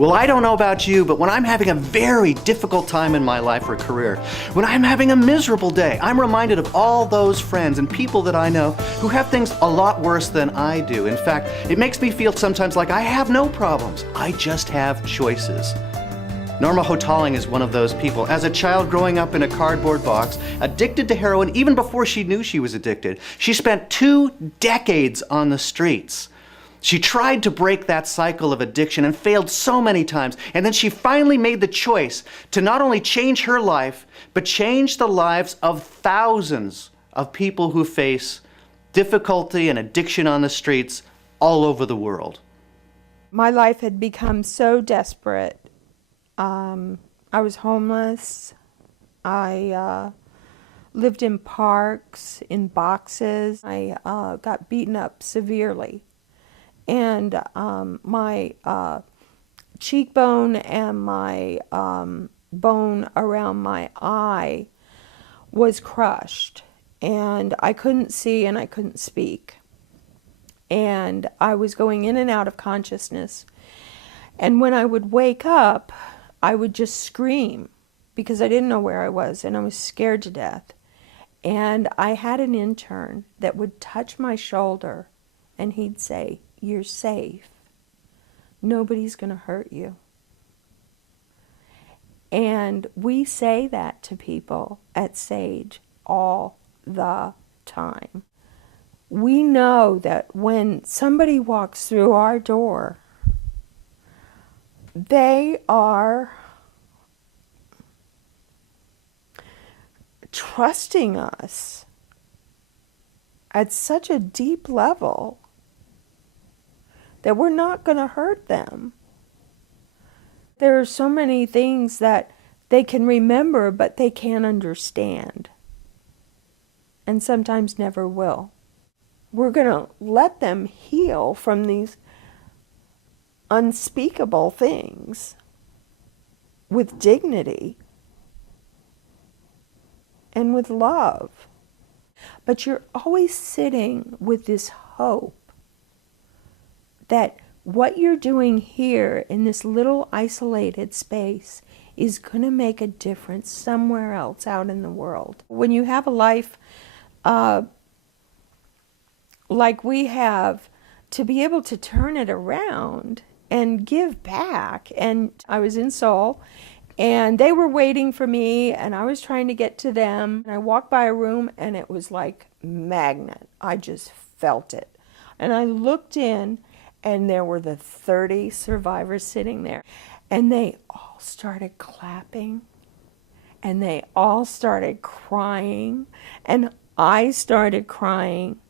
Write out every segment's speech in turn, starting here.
Well, I don't know about you, but when I'm having a very difficult time in my life or career, when I'm having a miserable day, I'm reminded of all those friends and people that I know who have things a lot worse than I do. In fact, it makes me feel sometimes like I have no problems. I just have choices. Norma Hotaling is one of those people. As a child growing up in a cardboard box, addicted to heroin even before she knew she was addicted, she spent 2 decades on the streets. She tried to break that cycle of addiction and failed so many times. And then she finally made the choice to not only change her life, but change the lives of thousands of people who face difficulty and addiction on the streets all over the world. My life had become so desperate. I was homeless. I lived in parks, in boxes. I got beaten up severely. And my cheekbone and my bone around my eye was crushed. And I couldn't see and I couldn't speak. And I was going in and out of consciousness. And when I would wake up, I would just scream because I didn't know where I was and I was scared to death. And I had an intern that would touch my shoulder and he'd say, "You're safe. Nobody's going to hurt you." And we say that to people at Sage all the time. We know that when somebody walks through our door, they are trusting us at such a deep level that we're not going to hurt them. There are so many things that they can remember, but they can't understand, and sometimes never will. We're going to let them heal from these unspeakable things with dignity and with love. But you're always sitting with this hope that what you're doing here in this little isolated space is going to make a difference somewhere else out in the world. When you have a life like we have, to be able to turn it around and give back. And I was in Seoul, and they were waiting for me, and I was trying to get to them. And I walked by a room, and it was like magnet. I just felt it. And I looked in, and there were the 30 survivors sitting there. And they all started clapping, and they all started crying, and I started crying.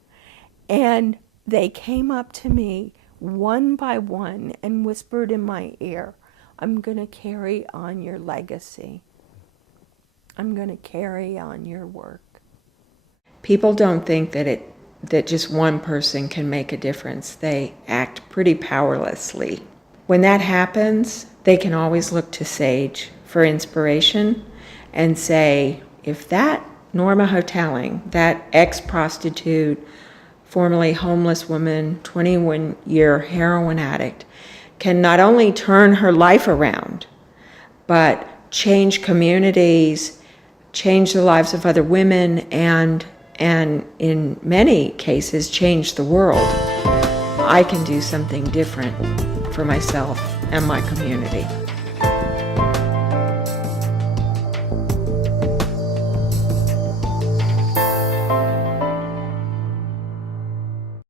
And they came up to me one by one and whispered in my ear, "I'm going to carry on your legacy. I'm going to carry on your work." People don't think that just one person can make a difference. They act pretty powerlessly. When that happens, they can always look to Sage for inspiration and say, if that Norma Hotaling, that ex-prostitute, formerly homeless woman, 21-year heroin addict, can not only turn her life around, but change communities, change the lives of other women, and in many cases, change the world, I can do something different for myself and my community.